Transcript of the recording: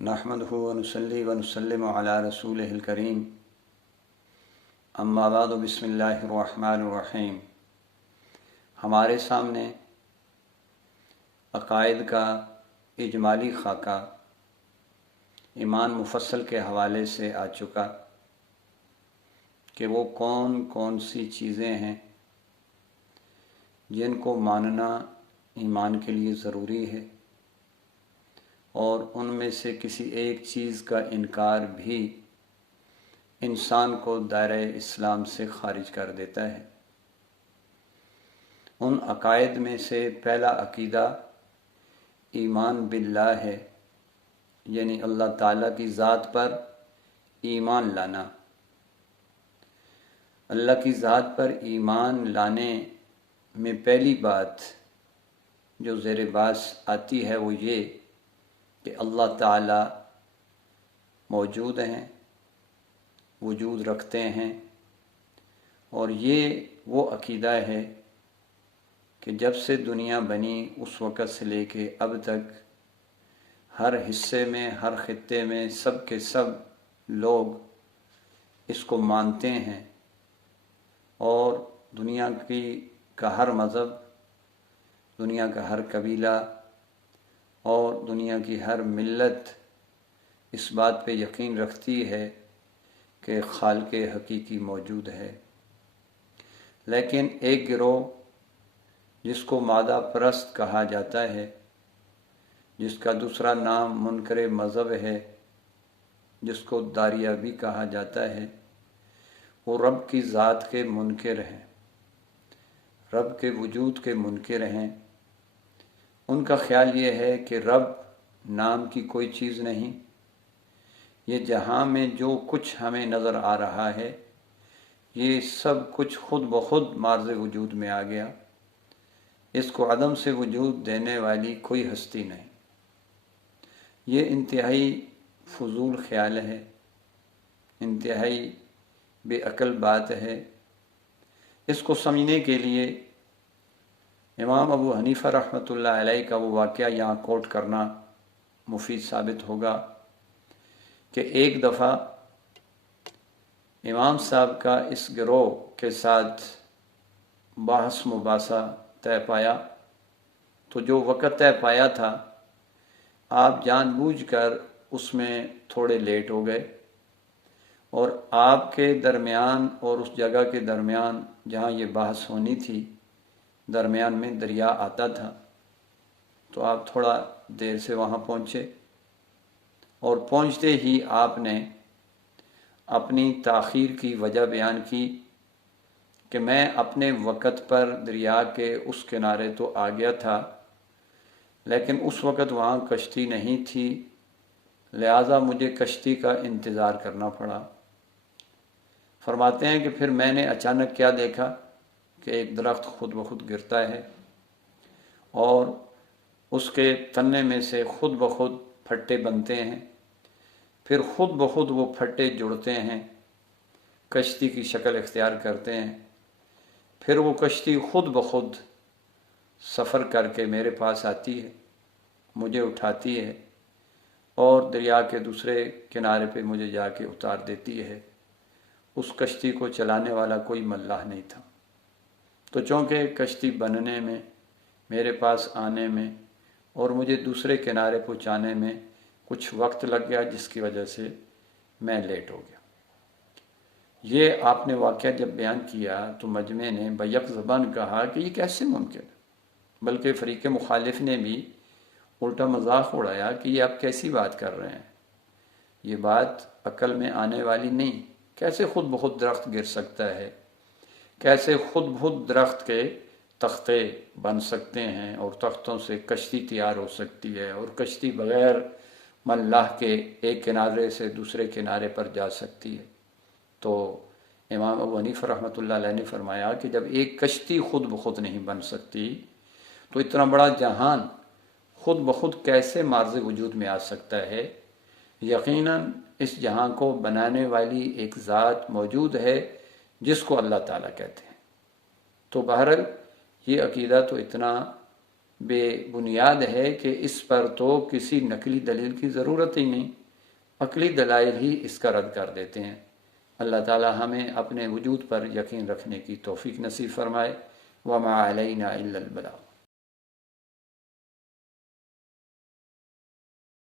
نحمدہ ونصلی ونسلم علی رسولہ الکریم اما بعد بسم اللہ الرحمن الرحیم۔ ہمارے سامنے عقائد کا اجمالی خاکہ ایمان مفصل کے حوالے سے آ چکا کہ وہ کون کون سی چیزیں ہیں جن کو ماننا ایمان کے لیے ضروری ہے، اور ان میں سے کسی ایک چیز کا انکار بھی انسان کو دائرہ اسلام سے خارج کر دیتا ہے۔ ان عقائد میں سے پہلا عقیدہ ایمان باللہ ہے، یعنی اللہ تعالیٰ کی ذات پر ایمان لانا۔ اللہ کی ذات پر ایمان لانے میں پہلی بات جو زیر بحث آتی ہے وہ یہ کہ اللہ تعالیٰ موجود ہیں، وجود رکھتے ہیں، اور یہ وہ عقیدہ ہے کہ جب سے دنیا بنی اس وقت سے لے کے اب تک ہر حصے میں، ہر خطے میں سب کے سب لوگ اس کو مانتے ہیں، اور دنیا کا ہر مذہب، دنیا کا ہر قبیلہ اور دنیا کی ہر ملت اس بات پہ یقین رکھتی ہے کہ خالق حقیقی موجود ہے۔ لیکن ایک گروہ جس کو مادہ پرست کہا جاتا ہے، جس کا دوسرا نام منکر مذہب ہے، جس کو داریہ بھی کہا جاتا ہے، وہ رب کی ذات کے منکر ہیں، رب کے وجود کے منکر ہیں۔ ان کا خیال یہ ہے کہ رب نام کی کوئی چیز نہیں، یہ جہاں میں جو کچھ ہمیں نظر آ رہا ہے یہ سب کچھ خود بخود معرض وجود میں آ گیا، اس کو عدم سے وجود دینے والی کوئی ہستی نہیں۔ یہ انتہائی فضول خیال ہے، انتہائی بے عقل بات ہے۔ اس کو سمجھنے کے لیے امام ابو حنیفہ رحمۃ اللہ علیہ کا وہ واقعہ یہاں کوٹ کرنا مفید ثابت ہوگا کہ ایک دفعہ امام صاحب کا اس گروہ کے ساتھ بحث مباحثہ طے پایا، تو جو وقت طے پایا تھا آپ جان بوجھ کر اس میں تھوڑے لیٹ ہو گئے، اور آپ کے درمیان اور اس جگہ کے درمیان جہاں یہ بحث ہونی تھی درمیان میں دریا آتا تھا، تو آپ تھوڑا دیر سے وہاں پہنچے، اور پہنچتے ہی آپ نے اپنی تاخیر کی وجہ بیان کی کہ میں اپنے وقت پر دریا کے اس کنارے تو آ گیا تھا، لیکن اس وقت وہاں کشتی نہیں تھی، لہٰذا مجھے کشتی کا انتظار کرنا پڑا۔ فرماتے ہیں کہ پھر میں نے اچانک کیا دیکھا کہ ایک درخت خود بخود گرتا ہے، اور اس کے تنے میں سے خود بخود پھٹے بنتے ہیں، پھر خود بخود وہ پھٹے جڑتے ہیں، کشتی کی شکل اختیار کرتے ہیں، پھر وہ کشتی خود بخود سفر کر کے میرے پاس آتی ہے، مجھے اٹھاتی ہے، اور دریا کے دوسرے کنارے پہ مجھے جا کے اتار دیتی ہے۔ اس کشتی کو چلانے والا کوئی ملاح نہیں تھا، تو چونکہ کشتی بننے میں، میرے پاس آنے میں اور مجھے دوسرے کنارے پہنچانے میں کچھ وقت لگ گیا، جس کی وجہ سے میں لیٹ ہو گیا۔ یہ آپ نے واقعہ جب بیان کیا تو مجمع نے بیک زبان کہا کہ یہ کیسے ممکن ہے، بلکہ فریق مخالف نے بھی الٹا مذاق اڑایا کہ یہ آپ کیسی بات کر رہے ہیں، یہ بات عقل میں آنے والی نہیں، کیسے خود بخود درخت گر سکتا ہے، کیسے خود بخود درخت کے تختے بن سکتے ہیں، اور تختوں سے کشتی تیار ہو سکتی ہے، اور کشتی بغیر ملاح کے ایک کنارے سے دوسرے کنارے پر جا سکتی ہے۔ تو امام ابو حنیفہ رحمۃ اللہ علیہ نے فرمایا کہ جب ایک کشتی خود بخود نہیں بن سکتی تو اتنا بڑا جہان خود بخود کیسے معرض وجود میں آ سکتا ہے؟ یقیناً اس جہاں کو بنانے والی ایک ذات موجود ہے جس کو اللہ تعالیٰ کہتے ہیں۔ تو بہرحال یہ عقیدہ تو اتنا بے بنیاد ہے کہ اس پر تو کسی نقلی دلیل کی ضرورت ہی نہیں، عقلی دلائل ہی اس کا رد کر دیتے ہیں۔ اللہ تعالی ہمیں اپنے وجود پر یقین رکھنے کی توفیق نصیب فرمائے۔ وما علینا الا البلاغ۔